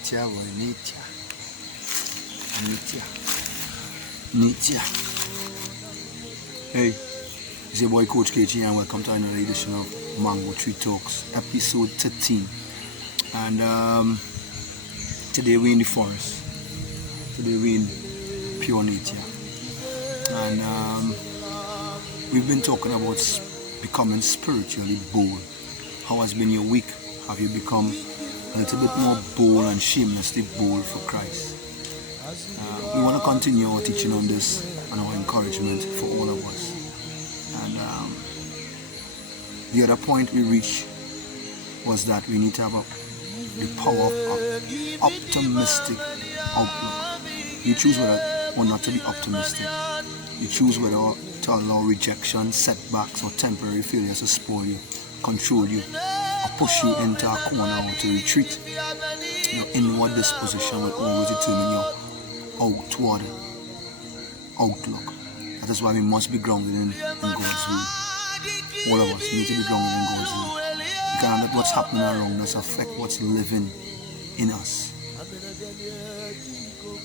Nitya, boy, Nitya. Nitya. Hey, it's your boy Coach KG and welcome to another edition of Mango Tree Talks, episode 13. And today we're in the forest. Today we're in pure nature. And we've been talking about becoming spiritually bold. How has been your week? Have you become a little bit more bold and shamelessly bold for Christ? We want to continue our teaching on this and our encouragement for all of us. And the other point we reached was that we need to have the power of optimistic outlook. You choose whether or not to be optimistic. You choose whether to allow rejection, setbacks, or temporary failures to spoil you, control you, or push you into a corner or to retreat. Your inward disposition will always determine your outward outlook. That is why we must be grounded in God's will. All of us need to be grounded in God's will. We cannot let what's happening around us affect what's living in us.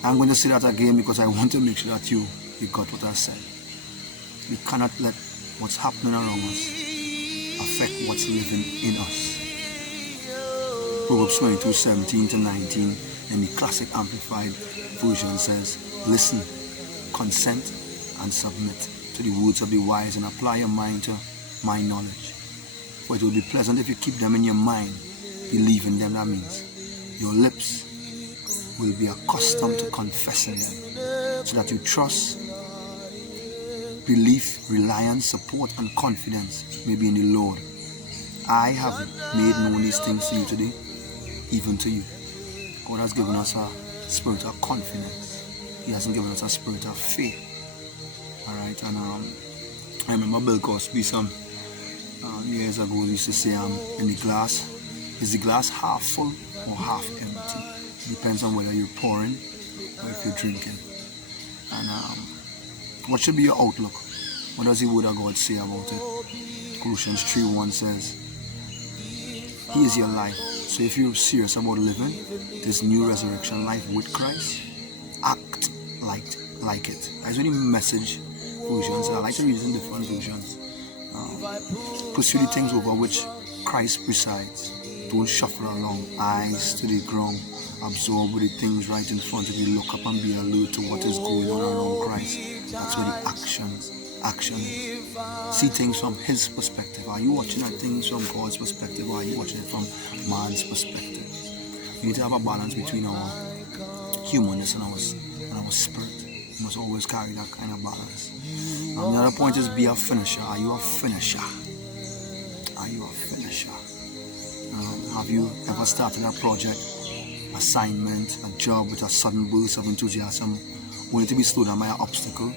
I'm going to say that again because I want to make sure that you got what I said. We cannot let what's happening around us affect what's living in us. Proverbs 22:17-19 in the classic amplified version says, listen, consent, and submit to the words of the wise and apply your mind to my knowledge. For it will be pleasant if you keep them in your mind, believe in them. That means your lips will be accustomed to confessing them, so that you trust, belief, reliance, support, and confidence may be in the Lord. I have made known these things to you today, even to you. God has given us a spirit of confidence. He hasn't given us a spirit of faith. Alright, and I remember Bill Cosby some years ago used to say, in the glass, is the glass half full or half empty? It depends on whether you're pouring or if you're drinking. And what should be your outlook? What does the word of God say about it? Colossians 3:1 says, He is your life. So if you're serious about living this new resurrection life with Christ, act like it. There's only message versions. I like to read in different versions. Pursue the things over which Christ presides. Don't shuffle along, eyes to the ground. Absorb the things right in front of you. Look up and be alert to what is going on around Christ. That's where the action is. See things from His perspective. Are you watching at things from God's perspective, or are you watching it from man's perspective? We need to have a balance between our humanness and our spirit. We must always carry that kind of balance. The other point is be a finisher. Are you a finisher? Are you a finisher? Have you ever started a project, assignment, a job with a sudden burst of enthusiasm, only to be slowed down by an obstacle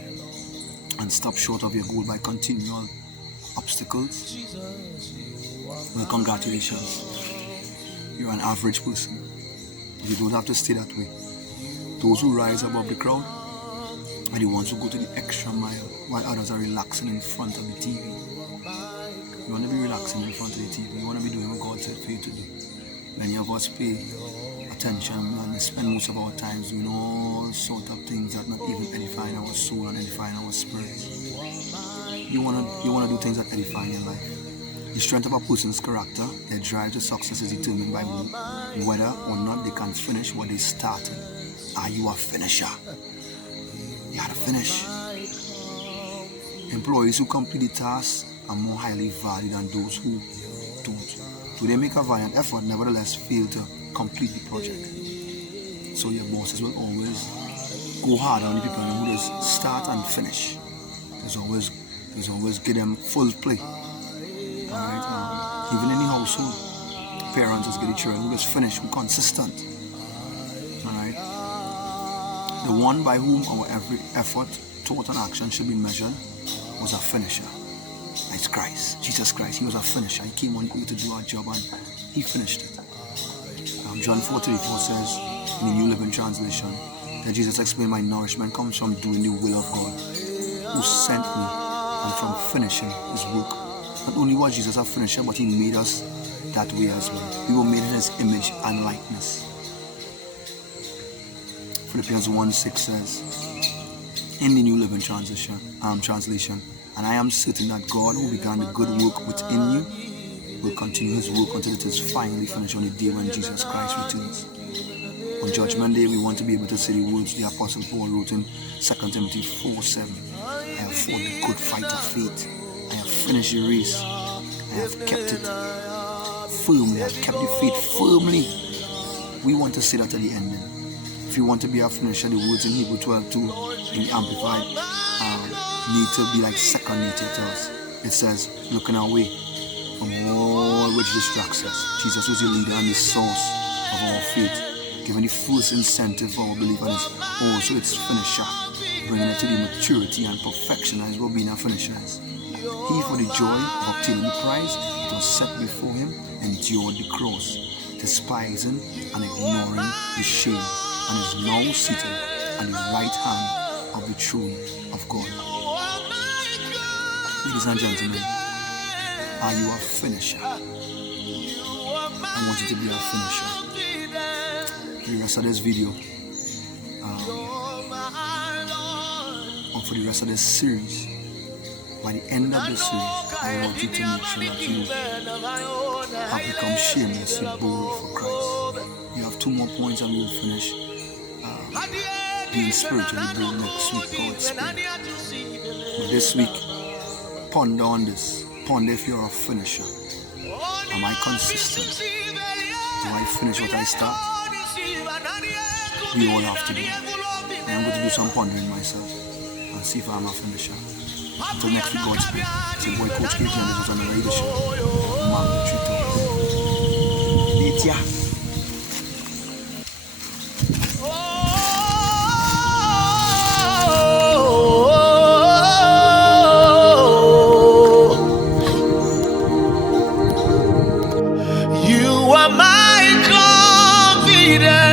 and stop short of your goal by continual obstacles? Well, congratulations. You're an average person. You don't have to stay that way. Those who rise above the crowd are the ones who go to the extra mile while others are relaxing in front of the TV. You want to be relaxing in front of the TV. You want to be doing what God said for you to do. Many of us pay attention and spend most of our time doing all sorts of things that not even edifying our soul and edifying our spirit. You want to do things that edify your life. The strength of a person's character, their drive to success, is determined by whether or not they can finish what they started. Are you a finisher? You gotta finish. Employees who complete the task are more highly valued than those who don't. Do they make a valiant effort, nevertheless fail to complete the project? So your bosses will always go hard on the people who just start and finish. There's always give them full play. Alright, even in the household, parents just get the children who just finish, who consistent. Alright, the one by whom our every effort, thought, and action should be measured was a finisher. It's Christ, Jesus Christ. He was a finisher. He came on earth to do our job and He finished it. John 4:34 says in the New Living Translation that Jesus explained, my nourishment comes from doing the will of God who sent me and from finishing His work. Not only was Jesus a finisher, but He made us that way as well. We were made in His image and likeness. Philippians 1:6 says, in the New Living Translation, and I am certain that God who began the good work within you will continue his work until it is finally finished on the day when Jesus Christ returns. On Judgment Day, we want to be able to say the words the Apostle Paul wrote in 2 Timothy 4:7. I have fought the good fight of faith. I have finished the race. I have kept it firmly. I have kept the faith firmly. We want to say that at the ending. If you want to be a finisher, the words in Hebrew 12:2 in the Amplified need to be like second nature to us. It says, looking away from all which distracts us. Jesus was the leader and the source of our faith, giving the first incentive for our belief, and is also its finisher, bringing it to the maturity and perfection as well being a finisher. He, for the joy of obtaining the prize that was set before him, endured the cross, despising and ignoring the shame, and is now seated at the right hand of the throne of God. Ladies and gentlemen, are you a finisher? I want you to be a finisher. For the rest of this video, or for the rest of this series, by the end of the series, I want you to make sure that you have become shamelessly bold for Christ. You have 2 more points and we will finish being spiritually bold next week, God's Spirit. But this week, ponder on this. Ponder if you're a finisher. Am I consistent? Do I finish what I start? We all have to do. And I'm going to do some pondering myself and see if I'm a finisher. Until next week, God's Spirit. It's your boy Coach KT, and this was on the radio show. Mandatory Talks. You are my confidence.